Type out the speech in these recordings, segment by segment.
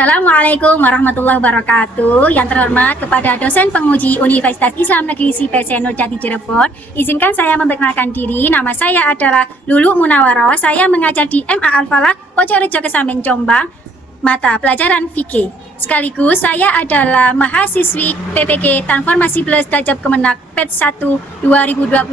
Assalamualaikum warahmatullahi wabarakatuh. Yang terhormat kepada dosen penguji Universitas Islam Negeri Sipeser Nur Jati Cirebon, izinkan saya memperkenalkan diri. Nama saya adalah Lulu Munawaroh. Saya mengajar di MA Al-Falah, Pojorejo Kesamben, Jombang, mata pelajaran fikih. Sekaligus saya adalah mahasiswi PPK Transformasi Plus Dajab Kemenak PET 1 2025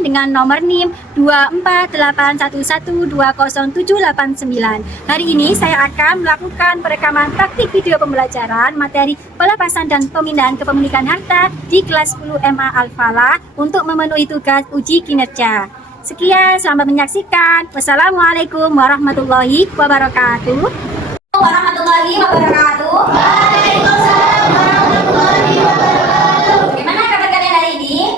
dengan nomor NIM 24811200789. Hari ini saya akan melakukan perekaman praktik video pembelajaran materi pelepasan dan pemindahan kepemilikan harta di kelas 10 MA Al-Falah untuk memenuhi tugas uji kinerja. Sekian, selamat menyaksikan. Wassalamualaikum warahmatullahi wabarakatuh. Warahmatullahi wabarakatuh. Waalaikumsalam warahmatullahi wabarakatuh. Bagaimana kabar kalian hari ini?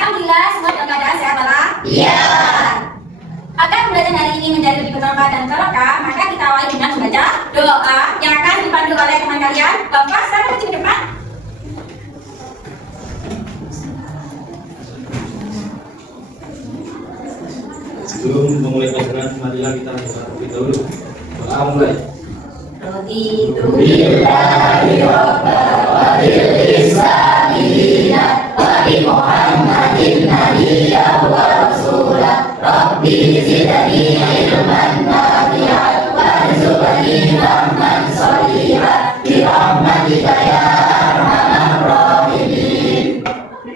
Alhamdulillah, semua dalam keadaan sehat lah. Iya. Agar pembelajaran hari ini menjadi lebih bermanfaat dan barokah, maka kita awali dengan membaca doa yang akan dipandu oleh teman kalian. Bapak, sekarang maju ke depan. Sebelum memulai pelajaran, marilah kita berdoa terlebih dahulu. Doa mulai. Raditu Billahi rabban wa bil islami dinan wa bi Muhammadin nabiyyan wa rasulan. Rabbi zidni ilman nafi'an warzuqni fahman shalihan bi rahmatika ya arhamar rahimin.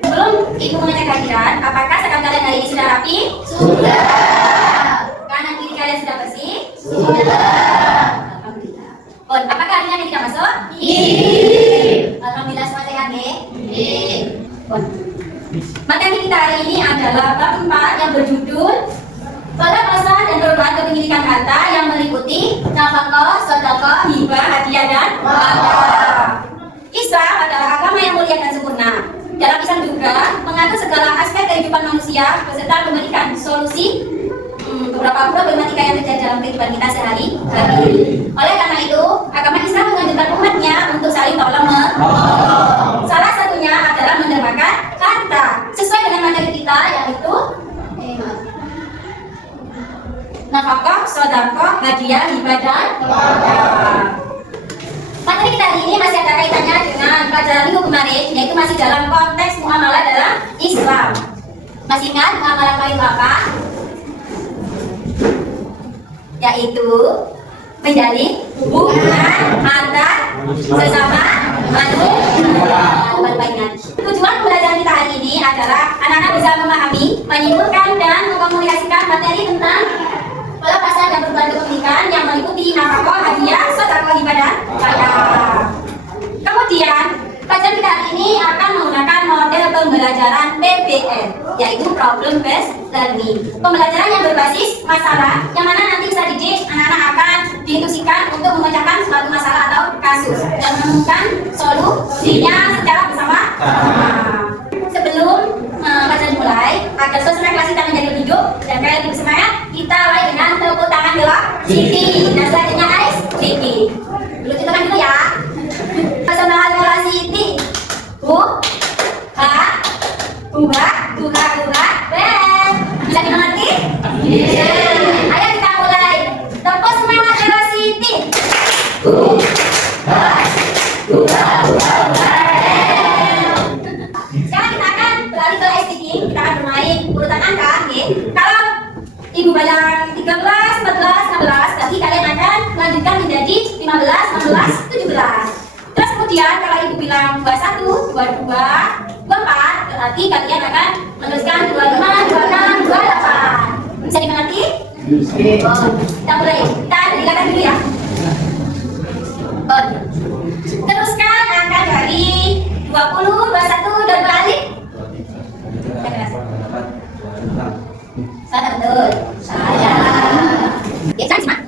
Sebelum ibu mengecek kalian, apakah sekarang kalian hari ini sudah rapi? Sudah. Kanan kiri kalian sudah bersih? Sudah. Alhamdulillah. Apakah hari ini tidak masuk? Iya. Alhamdulillah, semua sehat ya? Iya. Materi kita hari ini adalah bab 4 yang berjudul pelepasan dan perubahan kepemilikan harta yang meliputi nafkah, sedekah, hibah, hadiah, dan wakaf. Islam adalah agama yang mulia dan sempurna. Dalam Islam juga mengatur segala aspek kehidupan manusia beserta memberikan solusi beberapa problematika yang terjadi dalam kehidupan kita sehari-hari. Oleh karena itu, agama Islam menganjurkan umatnya untuk saling tolong-menolong. Salah satunya adalah mendermakan harta sesuai dengan materi kita, yaitu nafkah, sedekah, hadiah, hibah, dan wakaf. Materi kita hari ini masih ada kaitannya dengan pelajaran minggu kemarin, yaitu masih dalam konteks muamalah dalam Islam. Masih ingat muamalah kemarin apa? Yaitu menjalin hubungan antar sesama manusia. Tujuan pembelajaran kita hari ini adalah anak-anak bisa memahami, menyimpulkan, dan mengkomunikasikan materi tentang pelepasan dan perubahan kepemilikan yang meliputi nafkah, hadiah, sedekah, hibah, dan wakaf. Kemudian, pelajaran kita hari ini akan menggunakan model pembelajaran PBL, yaitu Problem Based Learning. Pembelajaran yang berbasis masalah, yang mana nanti bisa didik anak-anak akan diinstruksikan untuk memecahkan suatu masalah atau kasus dan menemukan solusinya secara bersama-sama. Sebelum pelajaran dimulai, agar suasana kelas kita menjadi lebih hidup dan kalian lebih bersemangat, kita mulai dengan tepuk tangan dulu Siti, dan selanjutnya Ais Siti. Dulu kita kan dulu ya. Personal Siti. Ben. Bisa dimengerti? Iya. Ayo kita mulai. Tepuk semangat ya Siti. Sekarang kita akan beralih ke STD. Kita akan bermain urutan angka. Okay. Kalau ibu bilang 13, 14, 16, berarti kalian akan melanjutkan menjadi 15, 16, 17. Terus kemudian kalau ibu bilang 21, 22, 24, berarti kalian akan meneruskan 25, 26, 28. Bisa dimengerti? Kita mulai. Kita dengarkan dulu ya. Teruskan angka dari 20, 21, dan balik. Saya betul. Saya. Ya, saya simak.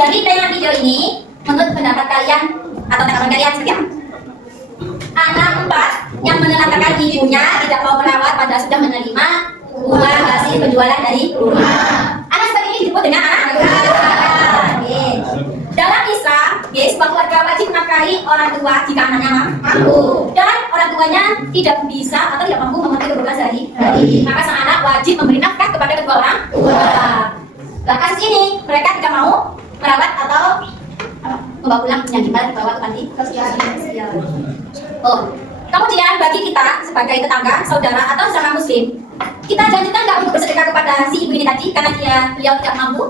Dari tema video ini, menurut pendapat kalian atau tanggapan kalian seperti apa? Anak 4 yang menelantarkan ibunya tidak mau merawat padahal sudah menerima uang hasil penjualan dari rumah. Anak seperti ini disebut dengan anak durhaka. Dalam Islam, sebuah keluarga wajib menafkahi orang tua jika anaknya mampu dan orang tuanya tidak bisa atau tidak mampu memenuhi kebutuhan sehari-hari. Maka sang anak wajib memberi nafkah kepada kedua orang tua. Dalam kasus ini, mereka tidak mau merawat atau membawa pulang yang dibawa ke panti sosial. Kemudian bagi kita sebagai tetangga, saudara atau sesama muslim, kita janjikan nggak untuk bersedekah kepada si ibu ini tadi karena beliau tidak mampu.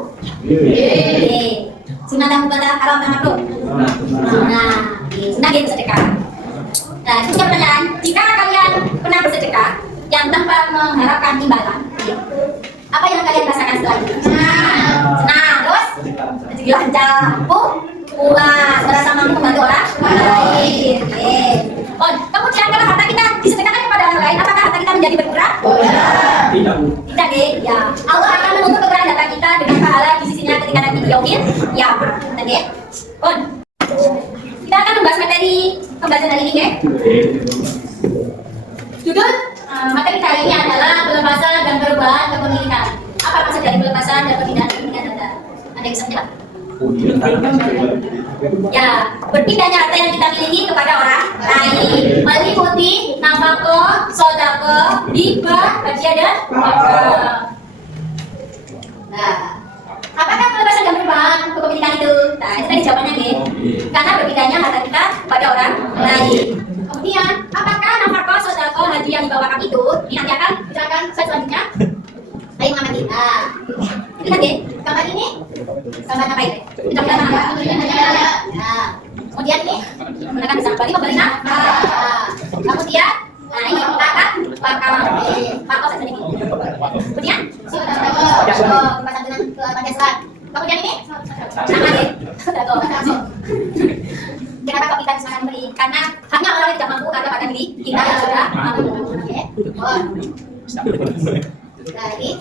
Sunnah dan mubadah haram dan makruh. Sunnah dia bersedekah. Nah, itu pertanyaan, jika kalian pernah bersedekah yang tanpa mengharapkan imbalan, apa yang kalian rasakan setelah itu? Senang, terus rezeki lancar, puas, merasa mampu membantu orang lain. Kemudian kalau harta kita disedekahkan kepada orang lain, apakah harta kita menjadi berkurang? Tidak, ya. Allah akan menuntut kekurangan harta kita dengan pahala di sisinya ketika nanti yaumil qiyamah. Kita akan membahas materi pembahasan hari ini, ya. Judul materi kali ini adalah pelepasan dan perubahan kepemilikan. Apa maksud dari pelepasan dan perpindahan kepemilikan harta? Ada yang bisa menjawab? Ya, berpindahnya harta yang kita miliki kepada orang lain meliputi nafkah, sedekah, hibah, hadiah dan wakaf. Nah, apakah pelepasan dan perubahan kepemilikan itu? Nah, itu tadi jawabannya, nih. Karena berpindahnya harta kita kepada orang lain. Kemudian, apakah nafkah, sedekah, hadiah, hibah, wakaf itu nanti akan bicarakan selanjutnya? Ayo mengamati. Lihat deh, gambar ini gambar apa ini? Kita bilang apa? Nah, kemudian ini menggunakan bisa bagi pemberi nafkah. Kemudian, nah ini kakak bakal saja ini. Kemudian, pasang dengan ke Pancasila. Kemudian ini, sama deh. Kenapa kok kita bisa memberi? Karena hanya orang yang tidak mampu ada pada diri kita yang sudah mampu. Nah, ini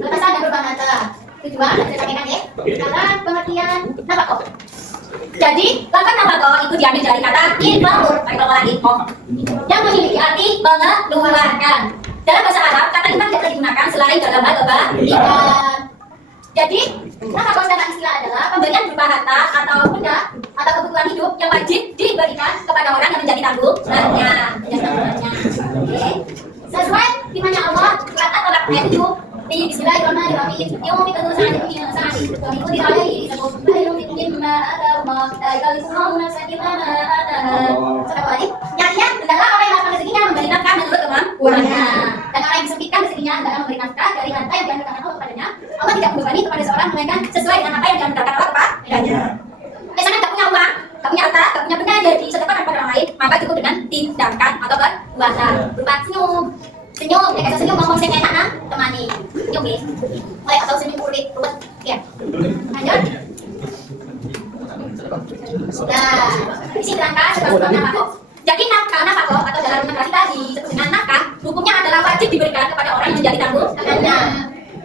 pelepasan dan perubahan harta. Tujuan saya sampaikan, ya. Karena pengertian nafkah. Jadi, lafaz nafkah itu diambil dari kata infaqur, atau lagi yang memiliki arti mengeluarkan. Dalam bahasa Arab, kata infak tidak digunakan selain dalam hal kebaikan. Jadi, nafkah secara istilah adalah pemberian berupa harta atau benda atau kebutuhan hidup yang wajib diberikan kepada orang yang menjadi tanggungannya. Sesuai firman Allah surat At-Talaq ayat 7. Bismillahirrahmanirrahim. Yaumi tadru sa'ati wa mikuti alaihi disebut bayrun mimma atahumma dalikum nafsakima ataha. Sekali, nyatanya hendaklah orang yang lapang rezekinya memberi nafkah menurut kemampuannya, dan orang yang disempitkan rezekinya hendaklah memberi nafkah dari harta yang dianugerahkan Allah kepadanya. Allah tidak membebani kepada seorang melainkan sesuai dengan apa yang dianugerahkan Allah kepadanya. Misalnya tak punya uang, tak punya harta, tak punya benda yang disedekahkan kepada orang lain, maka cukup dengan tindakan atau perbuatan berupa senyum, ya kayak senyum ngomong sing enak temani. Senyum ya. Mulai atau senyum kulit, ruwet, ya. Lanjut. Nah, isi kerangka sebab nafkah. Jadi nafkah atau dalam nafkah tadi disebut dengan nafkah, hukumnya adalah wajib diberikan kepada orang yang menjadi tanggungannya.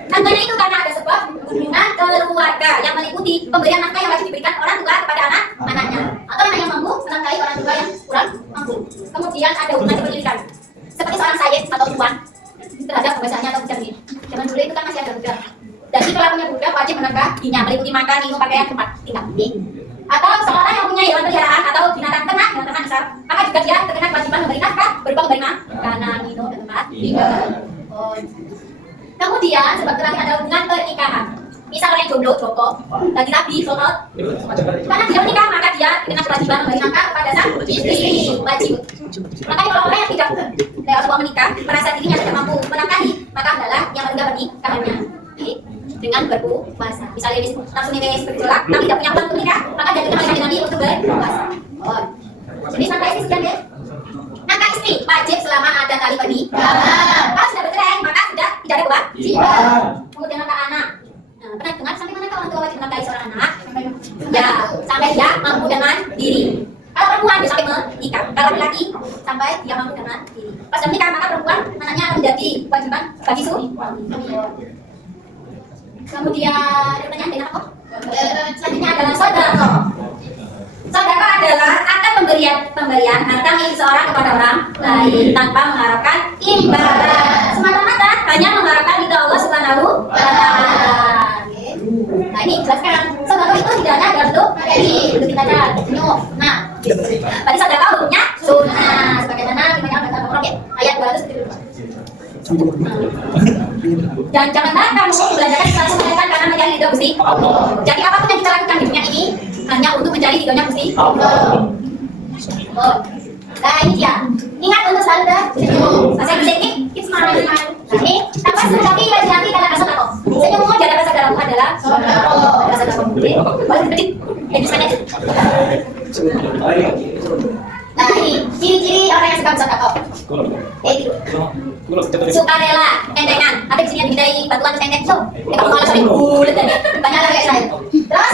Tandanya itu karena ada sebab hubungan keluarga yang meliputi pemberian nafkah yang wajib diberikan orang tua kepada anaknya, atau anak yang mampu menafkahi orang tua yang kurang mampu. Kemudian ada hubungan kepemilikan, seperti seorang sayyid atau tuan terhadap pembesarnya atau budak ini. Zaman dulu itu kan masih ada budak. Jadi kalau punya budak wajib menafkahinya, meliputi makan, minum, pakaian, tempat tinggal. Atau seorang yang punya hewan peliharaan atau binatang ternak besar, maka juga dia terkena kewajiban memberi nafkah berupa memberi makanan, minum, dan tempat tinggal. Kemudian sebab terakhir ada hubungan pernikahan. Misal orang yang jomblo, lagi rabi, sholat. Karena dia menikah maka dia dengan kewajiban memberi nafkah kepada sang istri, wajib. Makanya kalau orang yang tidak dalam sebuah menikah merasa dirinya tidak mampu menafkahi, maka adalah yang menunda pernikahannya dengan berpuasa. Misalnya langsung ini bergejolak, tapi tidak punya uang untuk menikah, maka dia tidak dengan diri untuk berpuasa. Jadi nafkah istri sudah deh. Nafkah istri wajib selama ada tali pernikahan. Kalau sudah bercerai maka sudah tidak ada kewajiban. Kemudian nafkah anak. Pernah dengar sampai mana orang tua wajib menafkahi seorang anak? Ya, sampai dia mampu dengan diri. Kalau perempuan dia sampai menikah, kalau laki-laki sampai dia mampu dengan diri. Pas sudah menikah maka perempuan anaknya akan menjadi kewajiban bagi suami. Kemudian pertanyaan dari apa? Selanjutnya adalah sedekah. Sedekah adalah akan pemberian harta milik seorang kepada orang lain tanpa mengharapkan imbalan, semata-mata hanya dijelaskan. Sodako itu tidak ada dalam bentuk materi, bentuk tindakan, senyum. Nah, berarti sodako bentuknya sunnah. Sebagaimana firman Allah dalam Al-Qur'an ayat 272. Dan janganlah kamu belanjakan sesuatu melainkan karena mencari ridho Gusti Allah. Jadi apapun yang kita lakukan di dunia ini hanya untuk mencari ridhonya Gusti Allah. Oh. Nah ini dia. Ingat untuk selalu bersenyum. Saya bisa ini, it's my mind. Ini tanpa sekali hati karena rasa takut. Senyummu dari rasa dalammu adalah rasa takut. Boleh sedikit. Misalnya. Nah ini ciri-ciri orang yang suka bersedekah. Itu sukarela, entengan. Ada di sini yang dibidai bantuan enteng tuh. Kita malah sering bulat tadi. Banyak lagi saya. Terus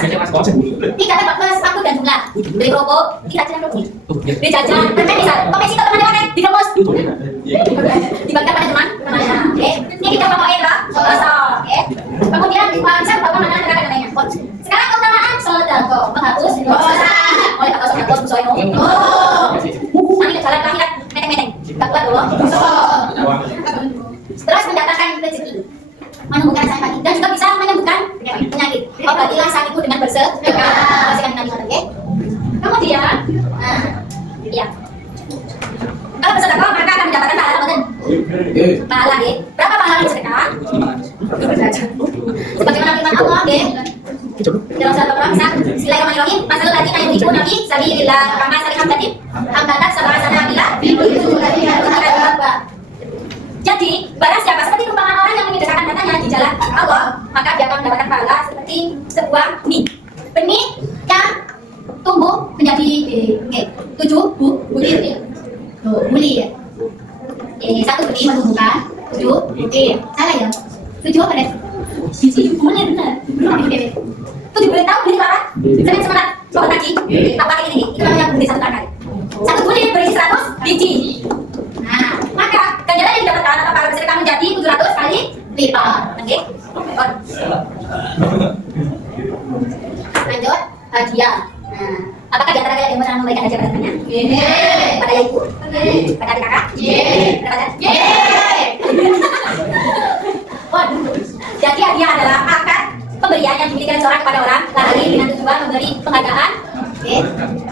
tidak dapat waktu dan jumlah. Beli rokok, kita jalan rokok. Beli jajan, kan bisa. Pakai situ teman-teman di kampus. Dibagikan pada teman. Oke. Ini kita bawain lah. Oke. Kemudian bisa bawa makanan dan lainnya. Sekarang keutamaan sedekah menghapus dosa. Oleh kata sedekah sesuai nanti jalan kaki kan meteng-meteng tak kuat loh. Terus mendatangkan rezeki, menemukan rasa hati dan juga bisa menyembuhkan penyakit. Obatilah sakitmu dengan bersedekah. Oke. Kemudian, iya. Kalau bersedekah maka akan mendapatkan pahala betul. Pahala deh. Berapa pahala bersedekah? Sebagaimana firman Allah deh. Dalam surat Al-Baqarah, Bismillahirrahmanirrahim. Masalul ladzina yunfiquna fi sabilillah kamathali habbatin ambatat sab'a sanabila fi kulli sunnatin habba. Jadi, barang siapa seperti perumpamaan orang yang menyedekahkan hartanya di jalan Allah, maka dia akan mendapatkan pahala seperti sebuah benih. Benih yang tumbuh menjadi 7 bulir ya. Bulir ya. Satu benih menumbuhkan 7 bulir. Salah ya? 7 apa deh? Biji bulir benar. 7 bulir tahu bulir apa? Senin semangat soal kaki. Apa kayak ini? Itu namanya bulir satu kakak. Satu bulir berisi 100 biji. Nah, maka ganjaran yang didapatkan atau pahala bersedekah menjadi 700 kali lipat. Oke? Lanjut, hadiah. Nah, apakah di antara kalian yang mau memberikan hadiah pada temannya? Pada ibu? Pada adik kakak? Pada? Jadi hadiah adalah akad pemberian yang diberikan seorang kepada orang lain dengan tujuan memberi penghargaan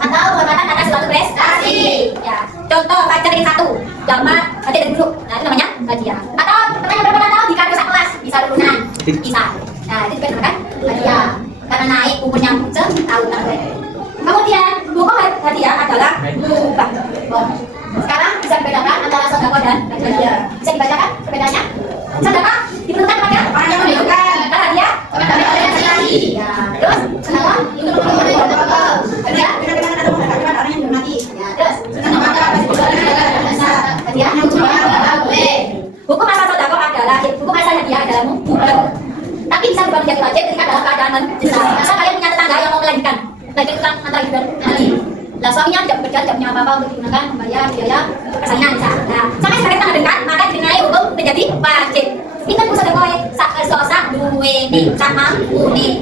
atau penghormatan atas suatu prestasi. Ya, contoh pacar yang satu, gambar hadiah dari guru. Nah, itu namanya hadiah. Atau teman yang berbeda tahun di kartu satu kelas, bisa lulusan, bisa. Nah, itu juga dinamakan hadiah karena naik umurnya setahun. Kemudian hukum hadiah adalah mubah. Sekarang bisa dibedakan antara sedekah dan hadiah. Bisa dibacakan perbedaannya? Sedekah diperuntukkan kepada orang yang membutuhkan. Kalau hadiah kepada orang yang senang. Ya, terus sedekah itu hadiah kepada orang yang bermati. Ya, terus hadiah hukum asal sedekah adalah hukum asal hadiah adalah mubah. Tapi bisa berubah menjadi wajib ketika dalam keadaan mendesak. Asal kalian punya tetangga yang mau melahirkan. Lanjutkan antara ibu dan nanti. Lah suaminya tidak bekerja, tidak punya apa-apa untuk digunakan membayar biaya persalinan. Nah, sampai sekarang tangan dekat, maka dinilai hukum menjadi wajib. Kita bisa sedekah sak duwe ni sama uni.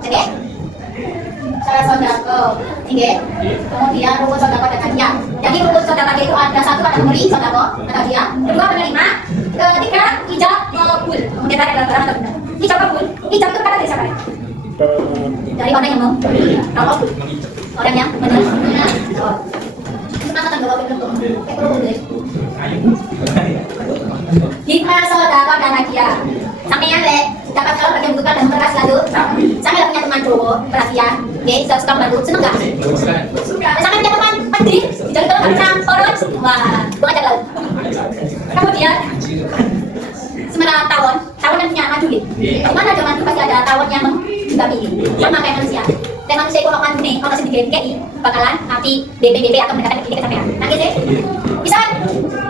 Oke? Cara sedekah, oke? Kemudian rukun sedekah dan hadiah. Jadi rukun sedekah itu ada satu pada pemberi sedekah, ada hadiah. Kedua penerima, ketiga ijab kabul. Kemudian ada barang atau benda. Ijab kabul, ijab itu kata dari siapa? Dari orang yang mau, kalau orang yang benar. Semangat tanggal hikmah sedekah dan hadiah. Sampeyan le dapat kalau bagi membutuhkan dan memberas lalu. Sampai punya teman cowok perhatian, suka bantu, seneng nggak? Sampai punya teman menteri, jadi kalau nggak bisa poros, wah, bukan aja lalu. Kemudian sementara tawon kan punya majulit. Dimana zaman itu pasti ada tawon yang membabi, sama kayak manusia. Dan manusia itu kalau nih, kalau masih digini bakalan mati DP atau mendekatkan ke sampean. Nanti sih, bisa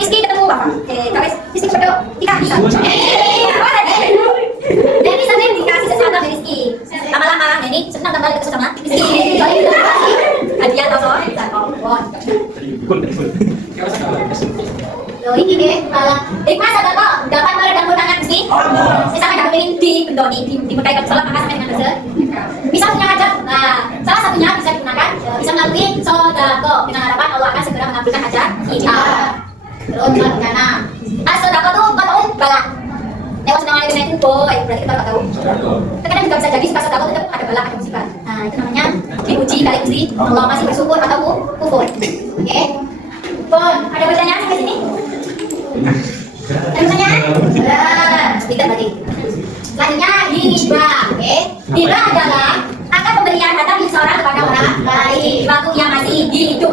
Rizky ketemu bapak. Terus Rizky berdoa, Tika bisa. Jadi sampai dikasih sesuatu dari Rizky. Lama-lama, ini senang kembali ke sama Rizky. Soalnya itu hadiah atau soal bisa kompon. Loh ini deh, hikmah sedekah dapat meredam hutang Rizky. Misalnya dapat ingin dibendoni, diberkaikan sholat maka sampai dengan besar. Bisa punya hajat. Nah, salah satunya bisa digunakan bisa melalui sedekah dengan harapan Allah akan segera mengabulkan hajat kita. Terus rencana. Sedekah itu balak. Lewat nama itu boy, berarti kita tahu. Terkadang juga bisa jadi pas sedekah itu ada bala ada musibah. Nah, itu namanya diuji kali uji. Allah masih bersyukur atau kufur. Oke. Bon, ada pertanyaan sampai sini? Ada pertanyaan? Tidak berarti. Selanjutnya hibah. Oke. Hibah adalah akan pemberian harta milik seorang kepada orang lain waktu yang masih hidup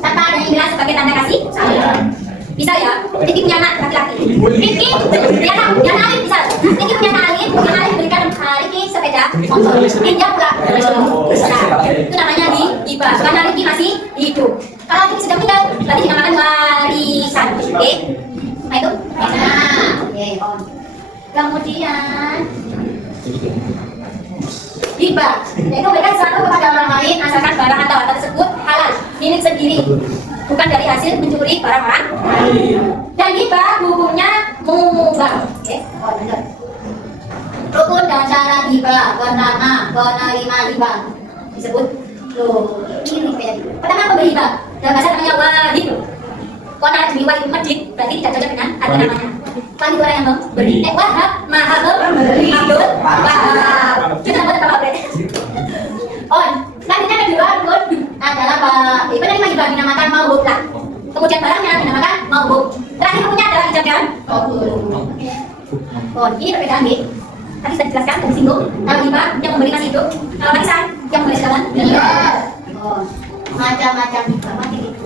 tanpa ada impian sebagai tanda kasih sayang. Bisa ya, Rifki punya anak laki-laki. Rifki punya anak Alif bisa. Rifki punya anak Alif berikan Rifki sepeda motor. Pinjam pula. Nah, itu namanya hibah. Karena Rifki masih hidup. Kalau Rifki sudah meninggal, berarti dinamakan warisan. Oke? Nah itu. Nah, oke. Kemudian hibah, yaitu memberikan sesuatu kepada orang lain asalkan barang atau harta tersebut halal, milik sendiri, bukan dari hasil mencuri barang orang lain. Dan hibah hukumnya mubah. Oke, benar. Rukun dan syarat hibah, penerima hibah disebut ini kayak gitu. Pertama pemberi hibah, dalam bahasa namanya wahid. Karena di wahid masjid berarti tidak cocok dengan ada namanya. Wahid itu orang yang memberi. Wahab, maha memberi. Abdul, wahab. Kita buat apa berarti? Selanjutnya kedua rukun adalah penerima hibah dinamakan maubub lah. Kemudian barangnya dinamakan maubub. Terakhir rukunnya adalah ijab dan qabul. Ini perbedaan nih. Tadi sudah dijelaskan, sudah disinggung. Kalau hibah yang memberi masih hidup, kalau warisan yang memberi sekarang. Macam-macam hibah mati.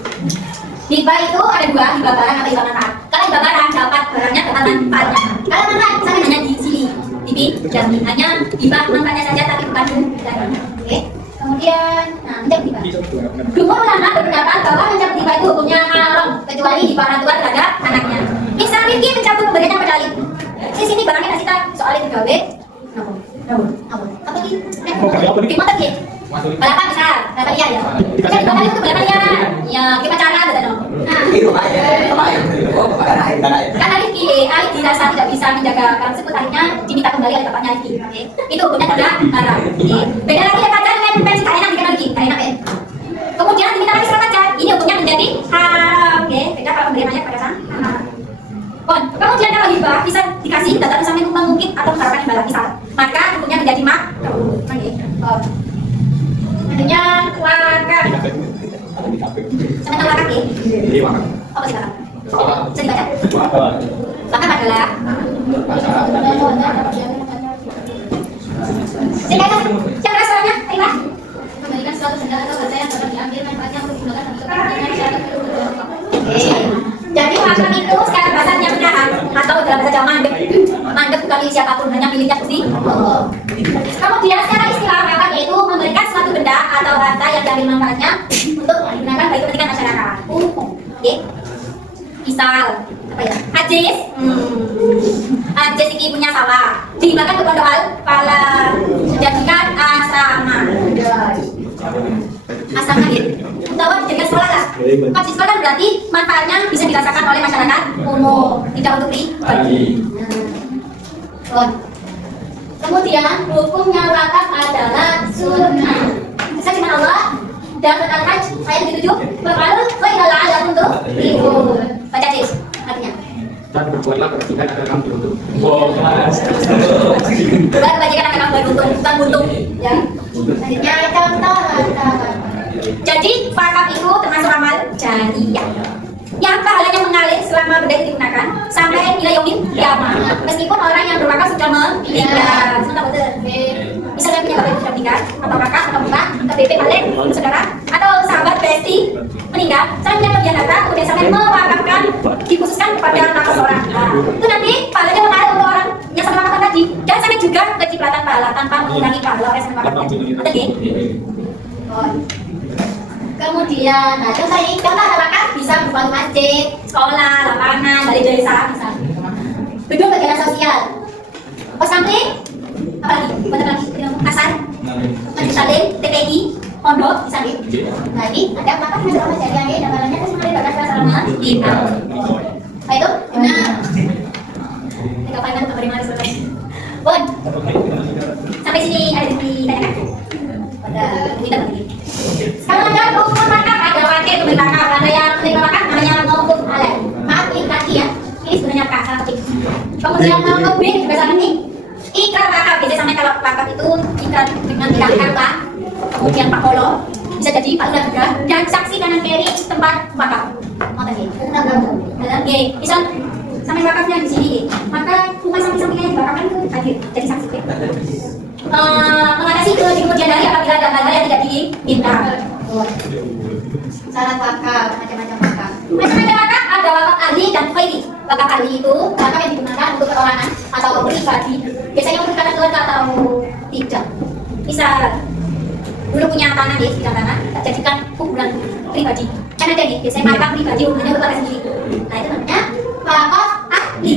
Hibah itu ada dua, hibah barang atau hibah manfaat. Kalau hibah barang dapat barangnya dapat manfaatnya. Kalau manfaat misalnya hanya di sini, dan hanya hibah manfaatnya saja tapi bukan barang. Oke. Kemudian, mencabut hibah. Jumhur ulama berpendapat bahwa mencabut hibah itu hukumnya haram kecuali hibah orang tua terhadap anaknya. Misal Rifki mencabut pemberiannya pada Alif. Di sini barangnya kasih tahu soal itu gawe. Apa ini? Gimana tadi? Balapan besar, balapan liar ya. Jadi balapan itu balapan liar. Ya, gimana cara betul dong? Karena Rifki, Alif dirasa tidak bisa menjaga barang tersebut, akhirnya diminta kembali oleh bapaknya Rifki. Itu hukumnya tidak haram. Beda lagi dengan pacar dengan pensi tak enak dikenal Rifki, tak enak ya. Kemudian diminta lagi sama pacar, ini hukumnya menjadi haram. Beda kalau pemberiannya pada sang anak. Kemudian kalau hibah bisa dikasih data sampai mungkin atau harapan imbalan misal, maka hukumnya menjadi makruh. Selanjutnya wakaf. Sementara wakaf ya? Apa sih wakaf? Bisa dibaca? Wakaf adalah siapa soalnya? Terima. Memberikan suatu benda atau harta yang dapat diambil manfaatnya untuk digunakan untuk kepentingan syarat. Jadi wakaf itu sekarang bahasanya menahan atau dalam bahasa Jawa mandek bukan milik siapapun, hanya miliknya Gusti Allah. Kemudian secara istilah wakaf yaitu memberikan suatu benda atau harta yang dari manfaatnya untuk digunakan bagi kepentingan masyarakat. Oke. Misal apa ya? Ajis ini punya sawah, dihibahkan ke pondok Al dijadikan asrama. Asrama gitu. Atau dijadikan sekolah lah. Pas di sekolah berarti manfaatnya bisa dirasakan oleh masyarakat umum, tidak untuk pribadi. Kemudian hukumnya wakaf adalah sunnah. Sesuai dengan Allah dalam surat Al-Hajj ayat 7, "Fa'alu khairal la'allakum tuflihun." Baca Cis, artinya. Dan berbuatlah kebajikan agar kamu beruntung. Buat kebajikan agar kamu beruntung, bukan buntung. Ya. Selanjutnya contoh. Jadi wakaf itu termasuk amal jariyah yang pahalanya mengalir selama benda itu digunakan sampai nilai yaumil kiamat. Meskipun orang yang berwakaf sudah meninggal, misalnya punya bapak sudah meninggal, atau kakak atau bukan, atau BP balik, saudara, atau sahabat besti meninggal, saya punya kelebihan harta, kemudian sampai mewakafkan, dikhususkan kepada anak seorang. Itu nanti pahalanya mengalir untuk orang yang sama wakaf tadi, dan sampai juga kecipratan pahala tanpa mengurangi pahala orang yang sama wakaf tadi. Oke? Kemudian, contoh ini, contoh ada wakaf bisa berupa masjid, sekolah, lapangan, balai desa, misalnya. Gedung kegiatan sosial, pos sampling, apa lagi? Bener lagi, pasar, masjid saling, TPI, pondok, misalnya. Nah ini ada wakaf masjid Allah jariah dan balanya itu mengalir batas selama 5 tahun. Apa itu? Benar. Tiga poin untuk bagaimana selesai. Bon, sampai sini ada ditanyakan? Pada kita begini. Kalau ada hukum wakaf, ada wakil pemberi wakaf, ada yang menerima wakaf, namanya mauquf alaih. Maaf ini kaki ya, ini sebenarnya kak, salah ketik. Kemudian mauquf bin, juga sama ini. Ikrar wakaf, biasanya sampai kalau wakaf itu ikat dengan Kak Erta, kemudian Pak Polo, bisa jadi Pak Lurah juga, dan saksi kanan kiri tempat wakaf. Bisa sampai wakafnya di sini, maka rumah samping-sampingnya yang wakafkan itu hadir jadi saksi. Mengatasi itu di kemudian hari apabila ada hal-hal yang tidak diminta. Syarat wakaf, macam-macam wakaf. Macam-macam wakaf ada wakaf ahli dan khairi. Wakaf ahli itu wakaf yang digunakan untuk perorangan atau pribadi. Biasanya untuk karena keluarga atau tidak. Misal dulu punya tanah di bidang tanah, jadikan kuburan pribadi. Kan ada nih, biasanya wakaf pribadi hanya untuk orang sendiri. Nah itu namanya wakaf ahli.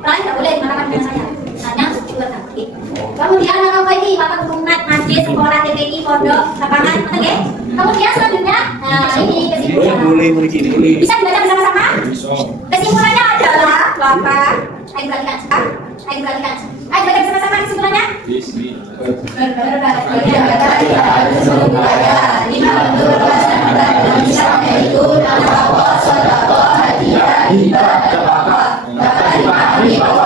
Lain tidak boleh dimakan dengan saya. Hanya untuk keluarga. Kemudian wakaf khairi, wakaf untuk umat, masjid, sekolah, TPI, pondok, lapangan, oke? Kemudian selanjutnya, ini kesimpulannya. Bisa dibaca bersama-sama? Kesimpulannya adalah wakaf. Ayo perhatikan. Ayo baca bersama-sama kesimpulannya.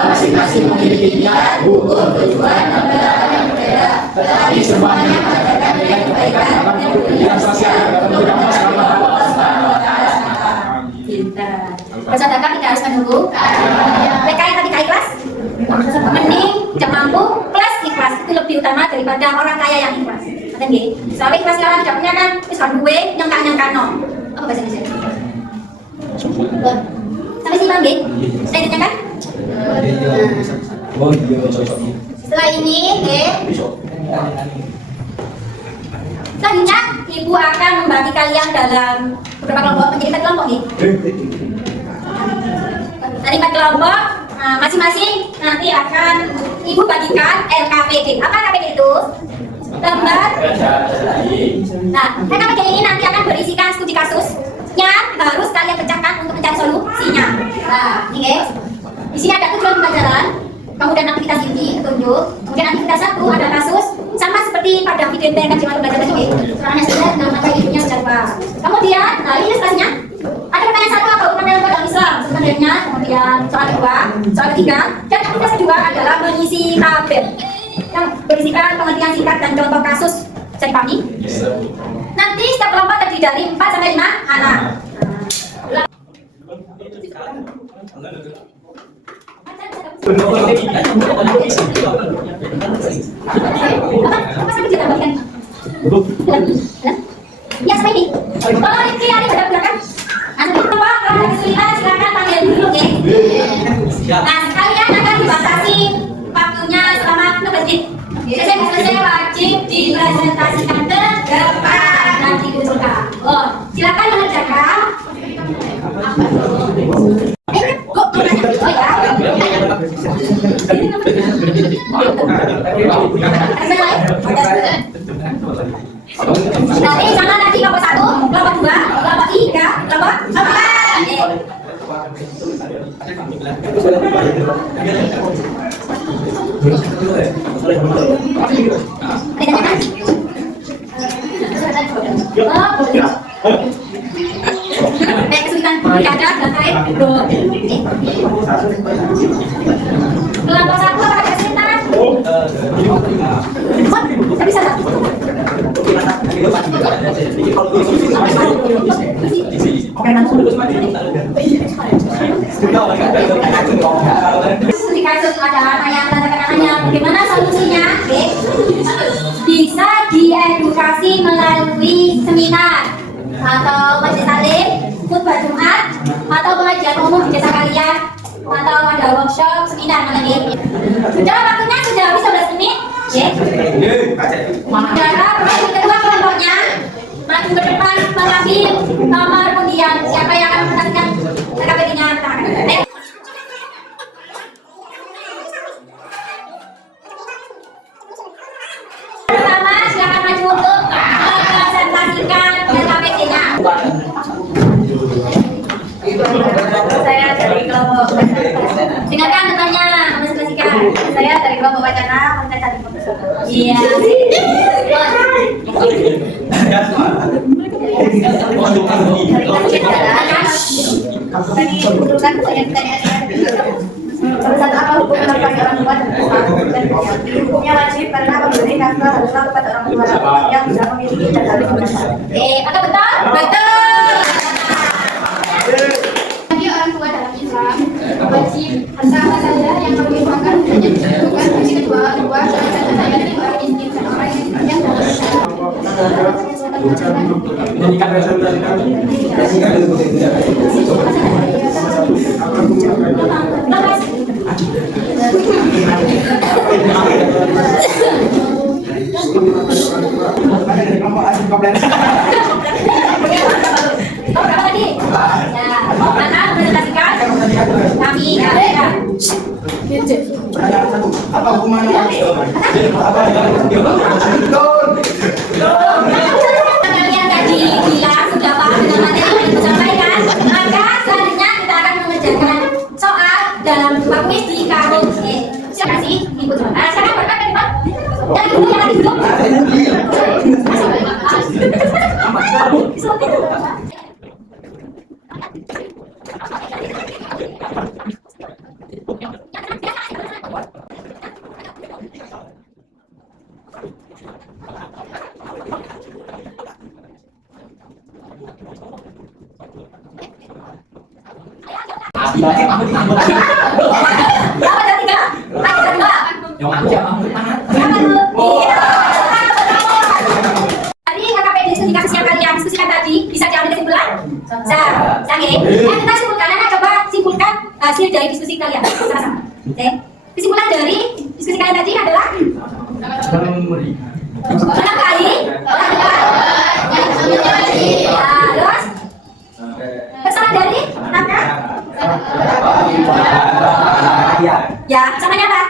Masing-masing memiliki niat, hukum, tujuan, dan pendapat yang berbeda, tetapi semuanya mengajarkan dengan kebaikan dalam kepentingan sosial dan kepentingan masyarakat. Bersedekah tidak harus menunggu. Mereka yang tadi kaya ikhlas, mending jam mampu plus ikhlas itu lebih utama daripada orang kaya yang ikhlas. Ngerti nggih? Soalnya ikhlas sekarang tidak punya kan, terus kan gue nyangka no. Apa bahasa Indonesia? Sampai sini bang nggih? Saya ditanyakan? Setelah ini, selanjutnya ibu akan membagi kalian dalam beberapa kelompok menjadi 4 kelompok nih. Dari 4 kelompok, masing-masing nanti akan ibu bagikan LKPD. Apa LKPD itu? Gambar. Nah, LKPD ini nanti akan berisikan studi kasus yang harus kalian pecahkan untuk mencari solusinya. Nah, ini guys. Di sini ada tujuan pembelajaran, kemudian aktivitas inti, petunjuk, kemudian aktivitas 1 ada kasus, sama seperti pada video yang tadi cuma pembelajaran ini. Soalnya sudah nama ibunya sudah lupa. Kemudian, nah ini ilustrasinya. Ada pertanyaan 1 apa urutan dalam agama Islam sebenarnya, kemudian soal 2, soal 3, dan aktivitas kedua adalah mengisi tabel yang berisikan pengertian singkat dan contoh kasus. Bisa dipahami? Nanti setiap kelompok terdiri dari 4 sampai 5 anak. Apa sampai ditambahkan? Ya sampai ini. Kalau ini hari pada belakang. Nanti kelompok kalau ada kesulitan silakan panggil dulu ya. Nah kalian akan dibatasi waktunya selama 15 menit. Selesai wajib dipresentasikan ke depan nanti diusulkan. Oh silakan mengerjakan. Nanti jangan nanti kelompok 1, kelompok 2, kelompok 3, kelompok 4. Kesulitan tidak ada belakang. Kelompok 1 apa kesulitan? Tidak bisa. Studi kasus ada anak yang mengatakan anaknya bagaimana solusinya? Bisa diedukasi melalui seminar atau majelis taklim, khutbah Jumat, atau pengajian umum di desa kalian, atau ada workshop, seminar mana nih? Sudah waktunya sudah habis 12 menit. Saudara, pertanyaan kedua kelompoknya maju ke depan mengambil nomor undian. Siapa yang akan menentukan LKPD-nya? Pertama, silakan maju untuk mempresentasikan LKPD-nya. Saya dari kelompok. Silakan temannya mempresentasikan. Saya dari kelompok wacana. Iya. Tadi urutan pertanyaan-pertanyaan. Nomor 1 apa hukum menafkahi orang tua dan hukumnya wajib karena pemberi nafkah haruslah kepada orang tua yang bisa memiliki dan harus menafkahi. Apakah betul? Betul. Bagi orang tua dalam Islam wajib sama saja yang kami makan hanya bukan bagi kedua orang tua dan saya dari orang miskin dan orang yang dalam Berapa tadi? Ya, mana presentasikan? Kami ya. Apa hukumannya? Kalian tadi bilang sudah paham dengan materi yang disampaikan, maka selanjutnya kita akan mengerjakan soal dalam dua kuis di kampus. Siapa sih ikut coba? Sekarang berkat dari Pak. Dan ibu yang tadi duduk. Berapa dari tiga? Ada dari dua. Berapa dulu? Iya. Tadi KKP diskusikan siang kalian diskusikan tadi bisa diambil kesimpulan? Sange. Kita simpulkan, Anda coba simpulkan hasil dari diskusi kalian sama-sama. Oke. Kesimpulan dari diskusi kalian tadi adalah menafkahi orang tua. Terus pesan dari nafkah. Ya, samanya apa?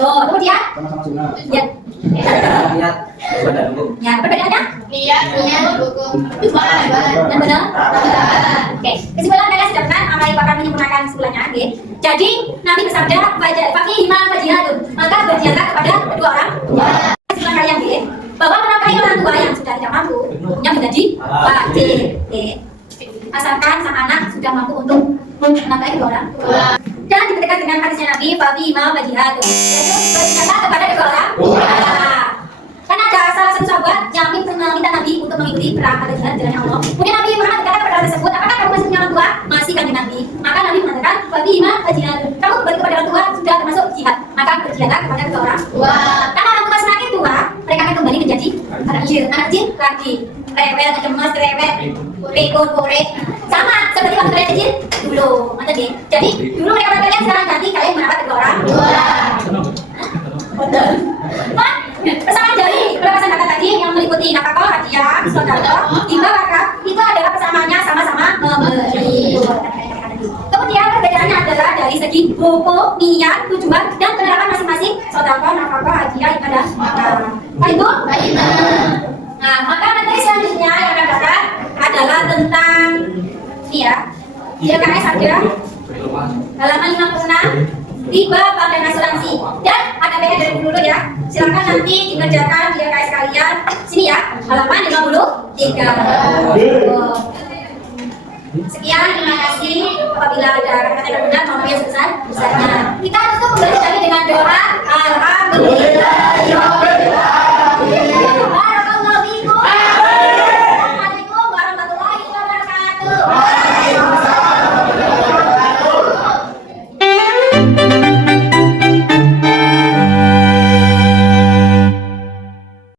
Oh, kemudian? Ya. Ya, perbedaannya? niat hukum Dan benar? Oke, kesimpulan kalian sudah benar, Amai bakal menyempurnakan kesimpulannya. Oke. Jadi, Nabi bersabda, "Fakihima fajihadun," maka berjihadlah kepada kedua orang tua. Kesimpulan kalian, oke, bahwa menafkahi orang tua yang sudah tidak mampu, yang menjadi wajib. Oke. Asalkan sang anak sudah mampu untuk menafkahi kedua orang tua. Dan dipertegas dengan hadisnya Nabi, "Fakihima fajihadun," yaitu berjihadlah kepada kedua orang tua. Karena ada salah satu sahabat yang meminta Nabi untuk mengikuti perang atau jihad jalan Allah. Kemudian Nabi Muhammad berkata kepada orang tersebut, "Apakah kamu masih punya orang tua?" "Masih," kata Nabi. Maka Nabi mengatakan, "Fakihima fajihadun," kamu berbagi kepada orang tua sudah termasuk jihad, maka berjihadlah kepada kedua orang tua. Karena orang tua semakin tua, mereka akan kembali menjadi anak jin lagi, rewel, cemas, rewel, pikun, korek, sama seperti waktu kalian kecil dulu. Mantap deh. Jadi dulu mereka kalian, sekarang ganti kalian merawat kedua orang tua. Pak, persamaan dari pelepasan kata tadi yang meliputi nafkah, hadiah, sedekah, hibah, wakaf, itu adalah persamaannya sama-sama memberi. Kemudian perbedaannya adalah dari segi hukum, niat, tujuan, dan penerapan masing-masing sedekah, nafkah, hadiah, ibadah, wakaf. Baik Bu? Nah, maka materi selanjutnya yang akan datang adalah tentang ini ya. Di LKS ada halaman 56 riba pada asuransi, dan ada PR dari dulu ya. Silakan nanti dikerjakan di LKS kalian. Sini ya, halaman 53. Sekian, terima kasih. Apabila ada kata-kata yang benar, mohon yang sebesar-besarnya. Kita tutup kembali tadi dengan doa.